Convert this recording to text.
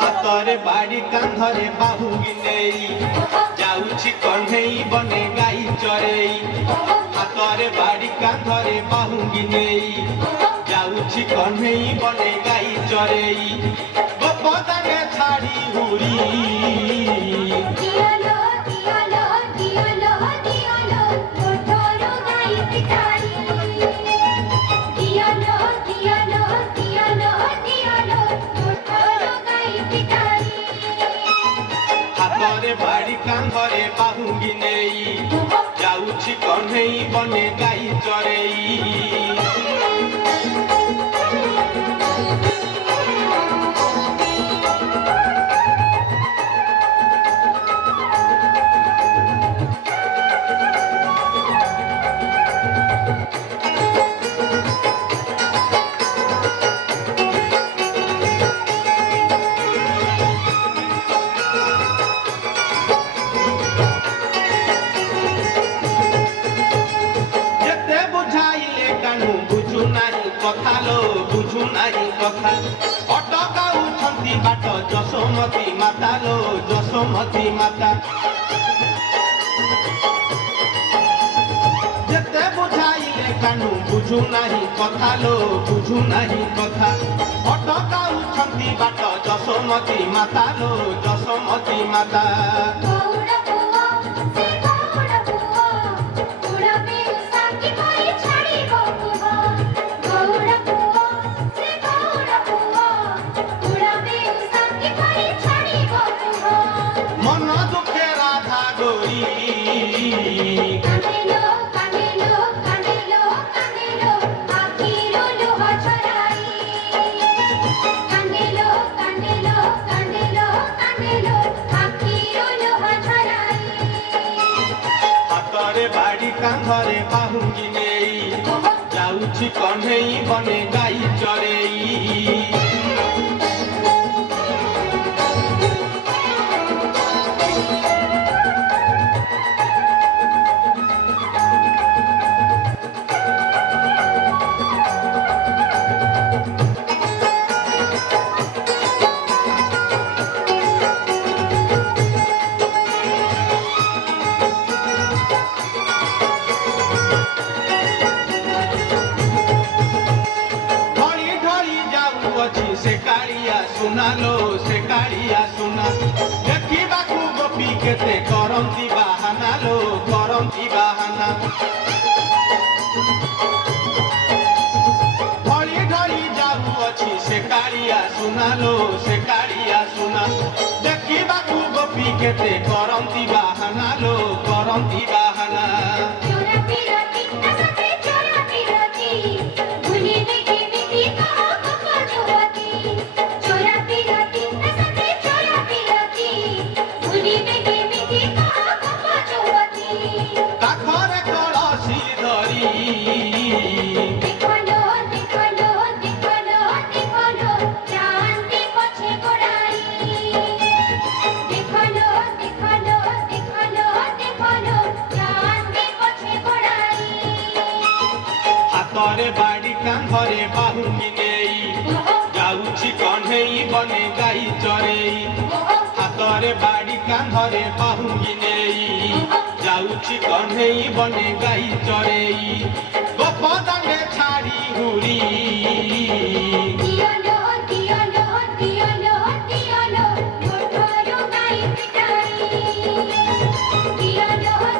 ହାତରେ ବାଡ଼ି କାନ୍ଧରେ ବାହୁଙ୍ଗି ନେଇ ଯାଉଛି କଣ୍ଢେଇ ବନେ ଗାଈ ଚରେଇ। ହାତରେ ବାଡ଼ି କାନ୍ଧରେ ବାହୁଙ୍ଗି ନେଇ ଯାଉଛି କଣ୍ଢେଇ ବନେ ଗାଈ ଚରେଇ। ଗୋପଦାନେ ଛାଡ଼ି ହୁରି ହାତରେ ବାଡ଼ି କାନ୍ଧରେ ବାହୁଙ୍ଗି ନେଇ ଯାଉଛି କଣ୍ଢେଇ ବନେ ଗାଈ ଚରେଇ। କଥା ଲୋ ବୁଝୁ ନାହିଁ କଥା ଅଟକାଉଛନ୍ତି ବାଟ ଯଶୋମତୀ ମାତା ଲୋ ଯଶୋମତୀ ମାତା। ଯେତେ ବୁଝାଇଲେ କାନୁ ବୁଝୁ ନାହିଁ କଥା ଲୋ ବୁଝୁ ନାହିଁ କଥା ଅଟକାଉଛନ୍ତି ବାଟ ଯଶୋମତୀ ମାତା ଲୋ ଯଶୋମତୀ ମାତା। ବାଡ଼ି କାନ୍ଧରେ ବାହୁଙ୍ଗି ନେଇ ଯାଉଛି କଣ୍ଢେଇ ବନେ ଗାଈ ଚରେଇ। ସେ କାଳିଆ ସୁନା ଲୋ ସେ କାଳିଆ ସୁନା ଦେଖିବାକୁ ଗୋପୀ କେତେ କରନ୍ତି ବାହାନା ଲୋ କରନ୍ତି ବାହାନା। ଢଳି ଢଳି ଯାଉଅଛି ସେ କାଳିଆ ସୁନା ଲୋ ସେ କାଳିଆ ସୁନା ଦେଖିବାକୁ ଗୋପୀ କେତେ କରନ୍ତି ବାହାନା ଲୋ କରନ୍ତି ବାହାନା। ହାତରେ ବାଡ଼ି କାନ୍ଧରେ ବାହୁଙ୍ଗି ନେଇ ଯାଉଛି କଣ୍ଢେଇ ବନେ ଗାଈ ଚରେଇ। ହାତରେ ବାଡ଼ି କାନ୍ଧରେ ବାହୁଙ୍ଗି ନେଇ ଯାଉଛି କଣ୍ଢେଇ ବନେ ଗାଈ ଚରେଇ। ଗୋପଦାନେ ଛାଡ଼ି ହୁରି Dios